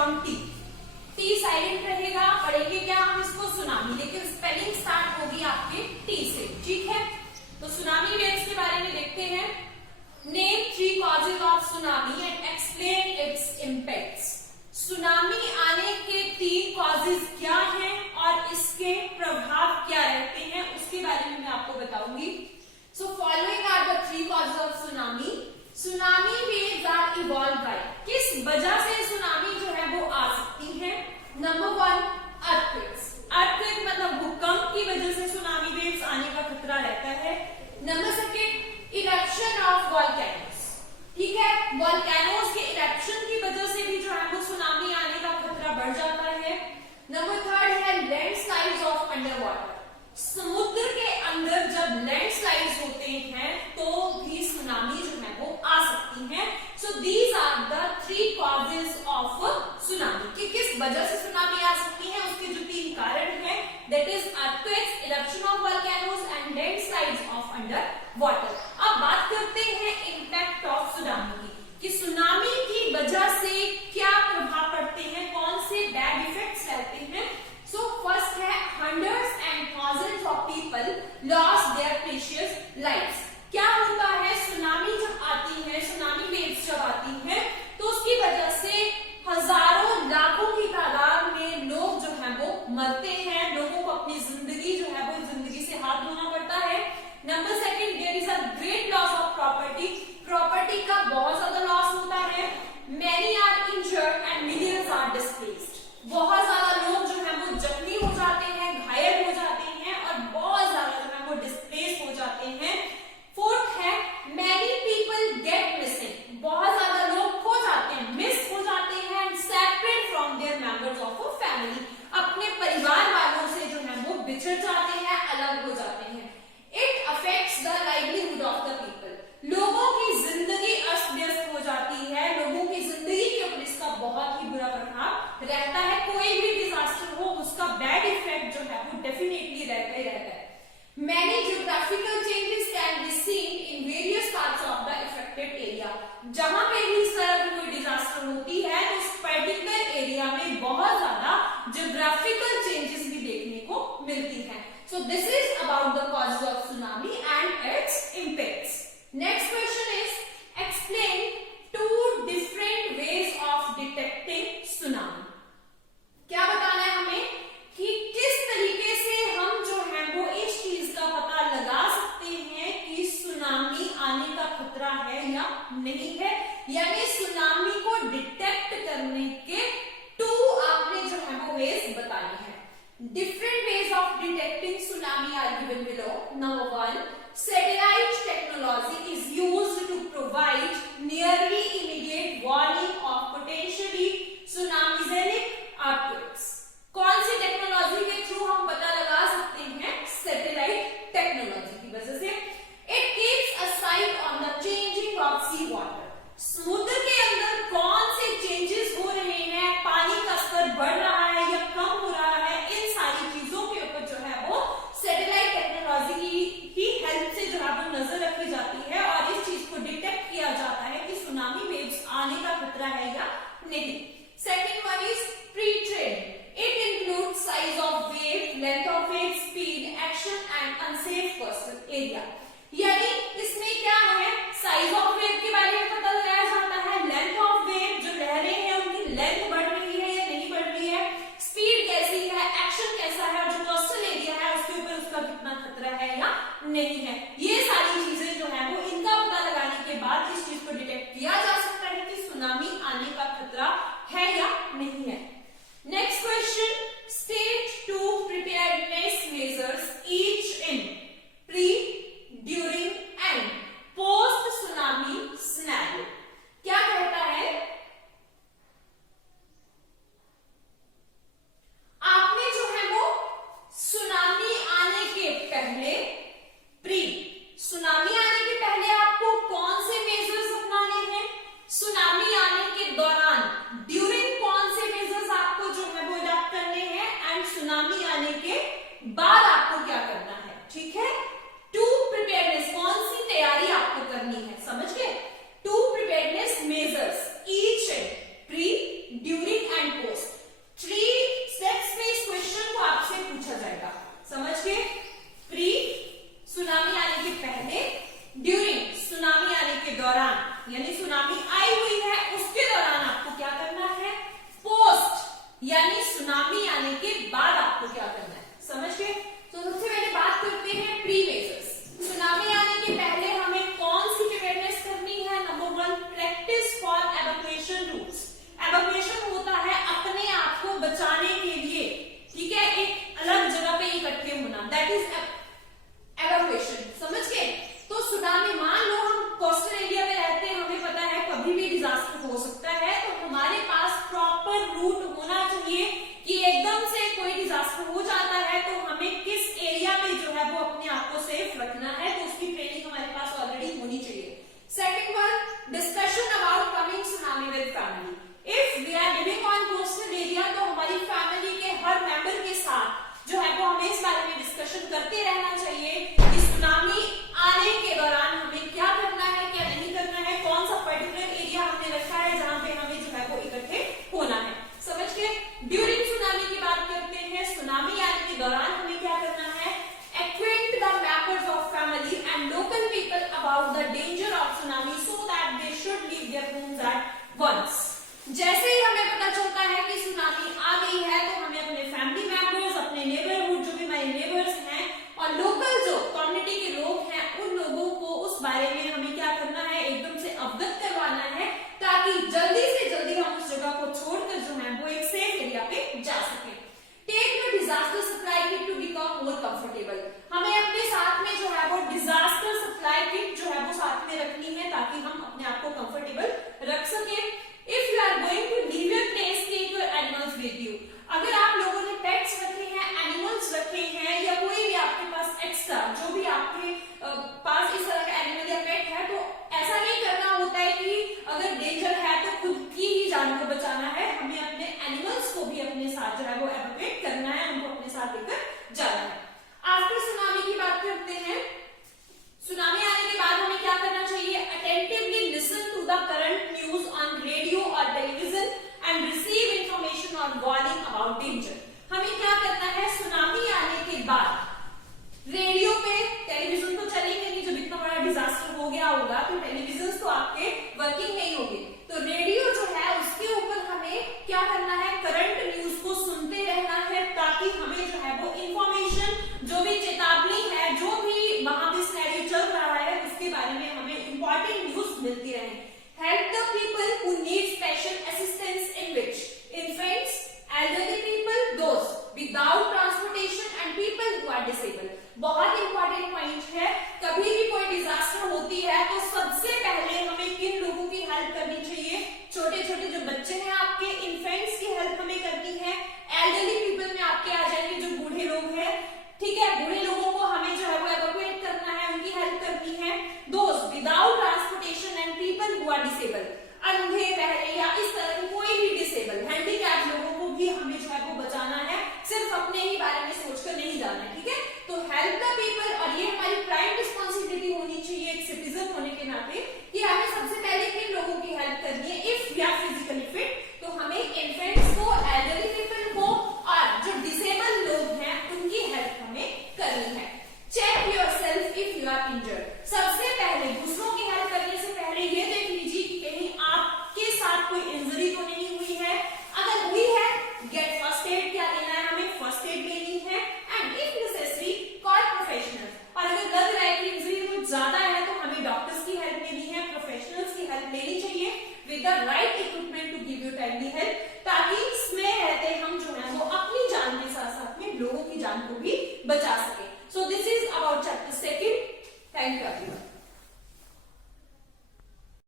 From T, T silent रहेगा, पढ़ेंगे क्या हम इसको सुनामी, लेकिन स्पेलिंग स्टार्ट होगी आपके टी से, ठीक है। तो सुनामी वेव्स के बारे में देखते हैं। Name 3 causes of tsunami and explain it's impacts. Tsunami आने के 3 कॉजेज क्या हैं और इसके प्रभाव क्या रहते हैं उसके बारे में मैं आपको बताऊंगी। So following are the 3 causes of tsunami. Tsunami waves are evolve by, किस वजह से सुनामी जो है वो आ सकती है। नंबर 1 अर्थक्वेक्स, अर्थक्वेक मतलब भूकंप की वजह से सुनामी वेव्स आने का खतरा रहता है। नंबर 2 इरप्शन ऑफ वोल्केनोस, ठीक है, वोल्केनोस के इरप्शन की वजह से भी जो है वो सुनामी आने का खतरा बढ़ जाता है। नंबर 3 है लैंडस्लाइड्स ऑफ अंडर वाटर, समुद्र के अंदर जब लैंडस्लाइड्स होते हैं तो भी सुनामी जो है वो आ सकती है। So these are the 3 causes of tsunami, कि किस वजह से सुनामी आ सकती है, उसके जो 3 कारण है, that is earthquakes, eruption of volcanoes and landslides of under water. अब बात करते हैं इम्पैक्ट ऑफ सुनामी की, कि सुनामी की वजह से क्या प्रभाव पड़ते हैं, कौन से बैड इफेक्ट्स रहते हैं। सो फर्स्ट है hundreds and thousands of people lost their precious lives. क्या होता है, सुनामी जब आती है, सुनामी वेव्स जब आती है तो उसकी वजह से हजारों लाखों की तादाद में लोग जो है वो मरते हैं, लोगों को अपनी जिंदगी जो है वो जिंदगी से हाथ धोना पड़ता है। Number 2 there is a great loss of property, property का बहुत ज्यादा लॉस होता है। Many are injured and millions are displaced, बहुत ज्यादा लोग जो है वो जख्मी हो जाते हैं, घायल हो जाते हैं और बहुत ज्यादा जो है वो डिस्प्लेस हो जाते हैं। 4th है मैनी पीपल गेट मिसिंग, बहुत ज्यादा लोग खो जाते हैं, मिस हो जाते हैं, and separate from there members of a family, अपने परिवार वालों से जो है वो बिछड़ जाते हैं, अलग हो जाते हैं। It affects the livelihood of the people, लोगों की जिंदगी अस्त व्यस्त हो जाती है, लोगों की जिंदगी के ऊपर इसका बहुत ही बुरा प्रभाव रहता है। कोई भी डिजास्टर हो उसका बैड इफेक्ट जो है वो डेफिनेटली रहता ही रहता है। Many geographical changes can be seen in various parts of the affected area, जहां पे भी इस तरह की कोई डिजास्टर होती है तो उस पर्टिकुलर एरिया में बहुत ज्यादा जियोग्राफिकल चेंजेस भी देखने को मिलती हैं। So this is about the causes of tsunami and its impacts. Next question is explain 2 different ways of detecting tsunami. क्या बताना है हमें कि किस तरीके से हम जो है वो इस चीज का पता लगा सकते हैं कि सुनामी आने का खतरा है या नहीं है, यानी सुनामी को डिटेक्ट करने के 2 आपने जो है वो वेज बताने हैं। Different ways of detecting tsunami are given below. Number 1 satellite technology is used to provide nearly immediate warning of potentially tsunamigenic earthquakes. कौन सी टेक्नोलॉजी के थ्रू हम पता लगा सकते हैं, सैटेलाइट टेक्नोलॉजी की वजह से। It keeps a sight on the changing of sea water, समुद्र के अंदर कौन से चेंजेस हो रहे हैं, पानी का स्तर बढ़ रहा है या कम हो रहा है, इन सारी चीजों के ऊपर जो है वो सैटेलाइट टेक्नोलॉजी की हेल्प से जो है वो नजर रखी जाती है और इस चीज को डिटेक्ट किया जाता है कि सुनामी वेव्स आने का खतरा है या नहीं। Second one is pre-train, it includes size of wave, length of wave, speed, action and unsafe coastal area। यानी इसमें क्या है, साइज ऑफ वेव के बारे में पता लगाया जाता है, लेंथ ऑफ वेव जो लहरें हैं उनकी लेंथ बढ़ रही है या नहीं बढ़ रही है, स्पीड कैसी है, एक्शन कैसा है और जो कोस्टल एरिया है उसके ऊपर उसका कितना खतरा है या नहीं है। ये सारी चीजें जो है वो इनका पता लगाने के बाद इस चीज को डिटेक्ट किया जा सकता है कि सुनामी आने का खतरा है या नहीं है। Next question, state 2 preparedness measures each in pre, during and post tsunami scenario। क्या कहता है, आपने जो है वो सुनामी आने के पहले, प्री सेफ रखना है, तो उसकी ट्रेनिंग हमारे पास ऑलरेडी होनी चाहिए। Second one, discussion about coming tsunami with family. If we are living on coastal area, तो हमारी फैमिली के हर मेंबर के साथ जो है वो हमें इस बारे में डिस्कशन करते रहना चाहिए कि सुनामी आने के दौरान हमें क्या करना है, क्या नहीं करना है, कौन सा पर्टिकुलर एरिया हमने रखा है जहां पे हमें जो है वो इकट्ठे होना है। समझ के ड्यूरिंग सुनामी की बात करते हैं। सुनामी आने के दौरान हमें क्या करना है, acquaint the members of family and local people about the danger of tsunami so that they should leave their homes at once। जैसे ही हमें पता चलता है कि सुनामी आ गई है, तो हमें अपने फैमिली मेंबर्स, अपने नेबरहुड जो भी हमारे नेबर्स हैं और लोकल जो कम्युनिटी के लोग हैं, उन लोगों को उस बारे में हमें क्या करना है, एकदम से अवगत करवाना है, ताकि जल्दी से जल्दी हम उस जगह को छोड़कर जो है वो एक सेफ एरिया पे जा सके। Take the disaster supply kit to become more comfortable. हमें अपने साथ में जो है वो डिजास्टर सप्लाई किट जो है वो साथ में रखनी है, ताकि हम अपने आप को कंफर्टेबल रख सके। If you are going to leave your place, take your animals with you. अगर आप लोगों ने पेट्स रखे हैं, एनिमल्स रखे हैं, या कोई भी आपके पास एक्स्ट्रा जो भी आपके पास इस तरह का एनिमल या पेट है, तो ऐसा नहीं करना होता है कि अगर डेंजर है तो खुद की ही जान को बचाना है। हमें अपने एनिमल्स को भी अपने साथ जो है वो एवोकेट करना है, उनको अपने साथ लेकर जाना है। आफ्टर सुनामी की बात करते हैं। सुनामी आने के बाद हमें क्या करना चाहिए, attentively listen to the current news on radio और television and receive information on warning about danger. हमें क्या करना है, सुनामी आने के बाद रेडियो पे, टेलीविजन तो चलेंगे नहीं, जब इतना बड़ा डिजास्टर हो गया होगा तो टेलीविजन तो आपके वर्किंग नहीं होगी, तो रेडियो जो है उसके ऊपर हमें क्या करना है, करंट न्यूज को सुनते रहना है, ताकि हमें जो है वो इंफॉर्मेशन, जो भी चेतावनी है, जो भी वहां पे सिनेरियो चल रहा है, उसके बारे में हमें इंपॉर्टेंट न्यूज मिलती रहे। Help the people who need special assistance, in which infants, elderly people, those without transportation and people who are disabled। बहुत इंपॉर्टेंट पॉइंट है, कभी भी कोई डिजास्टर होती है तो सबसे पहले हमें किन लोगों की हेल्प करनी चाहिए, छोटे छोटे जो बच्चे हैं आपके, इन